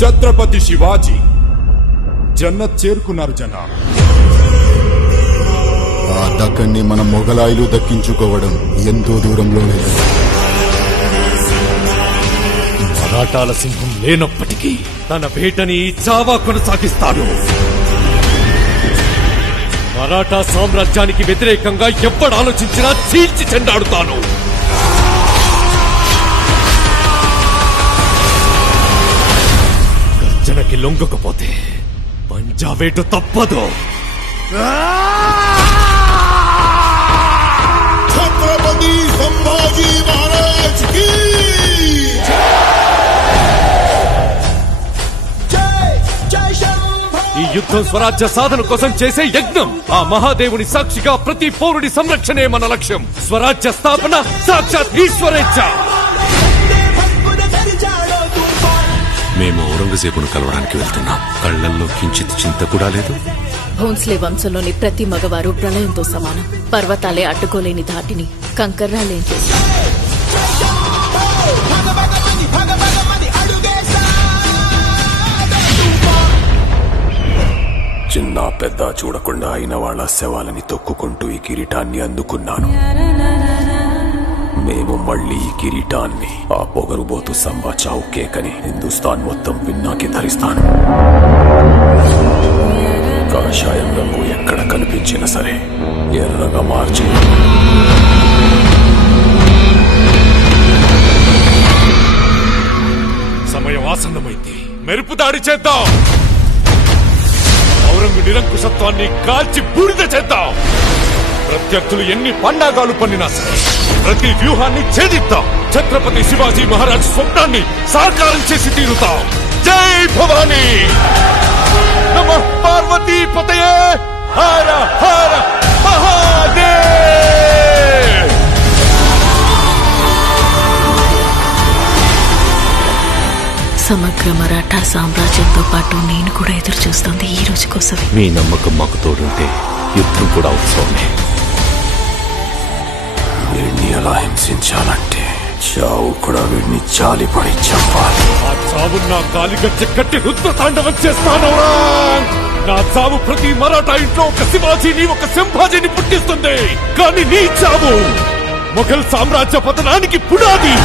ఛత్రపతి శివాజీ జన్నత్ చేరుకున్నారు జనా. ఆ దక్కన్ని మన మొఘలాయులు దక్కించుకోవడం ఎంతో దూరంలో లేదు. మరాఠాల సింహం లేనప్పటికీ తన వేటని చావా కొనసాగిస్తాడు. మరాఠా సామ్రాజ్యానికి వ్యతిరేకంగా ఎప్పుడు ఆలోచించినా చీల్చి చెండాడుతాను. గర్జనకి లొంగకపోతే పంజాబేటు తప్పదు. ఛత్రపతి సంభాజీ మహారాజ్ కి ఈ యుద్ధం స్వరాజ్య సాధన కోసం చేసే యజ్ఞం. ఆ మహాదేవుని సాక్షిగా ప్రతి పౌరుడి సంరక్షణే మన లక్ష్యం. స్వరాజ్య స్థాపన సాక్షాత్ ఈశ్వరేచ్ఛ. మేము ఔరంగజేబును కలవడానికి వెళ్తున్నాం. కళ్లల్లో కించిత్ చింత కూడా లేదు. భోన్స్లే వంశంలోని ప్రతి మగవారు ప్రళయంతో సమానం. పర్వతాలే అడ్డుకోలేని ధాటిని కంకర్రాలేం చేశారు. చిన్న పెద్ద చూడకుండా అయిన వాళ్ళ శవాలని తొక్కుకుంటూ ఈ కిరీటాన్ని అందుకున్నాను. మేము మళ్ళీ ఈ కిరీటాన్ని ఆ పొగరుబోతు సంబా చావు కేకని హిందుస్థాన్ మొత్తం విన్నాకి ధరిస్తాను. కాషాయం రంగు ఎక్కడ కనిపించినా సరే ఎర్రగా మార్చి సమయం ఆసన్నమైంది. మెరుపు దాడి చేద్దాం. ఔరంగు నిరంకుశత్వాన్ని కాల్చి బూడిద చేద్దాం. ప్రత్యర్థులు ఎన్ని పండాగాలు పన్నినా సరే ప్రతి వ్యూహాన్ని ఛేదిద్దాం. ఛత్రపతి శివాజీ మహారాజ్ స్వప్నాన్ని సాకారం చేసి తీరుతాం. జై భవానీ. నమః పార్వతీ పతయే. హర హర మహాదేవ్. సమగ్ర మరాఠా సామ్రాజ్యంతో పాటు నేను కూడా ఎదురు చూస్తోంది ఈ రోజు కోసమే. మీ నమ్మకం మాకు తోడుంటే యుద్ధం కూడా ఉత్సవమే. వీడిని ఎలా హింసించాలంటే చావు కూడా వీడిని చాలిపడి చంపాలి. ఆ చావు నా కాలిగచ్చ కట్టి రుద్ర తాండవం చేస్తాను. నా చావు ప్రతి మరాఠా ఇంట్లో ఒక శివాజీని ఒక సంభాజీని పుట్టిస్తుంది. కానీ నీ చావు మొఘల్ సామ్రాజ్య పతనానికి పునాది.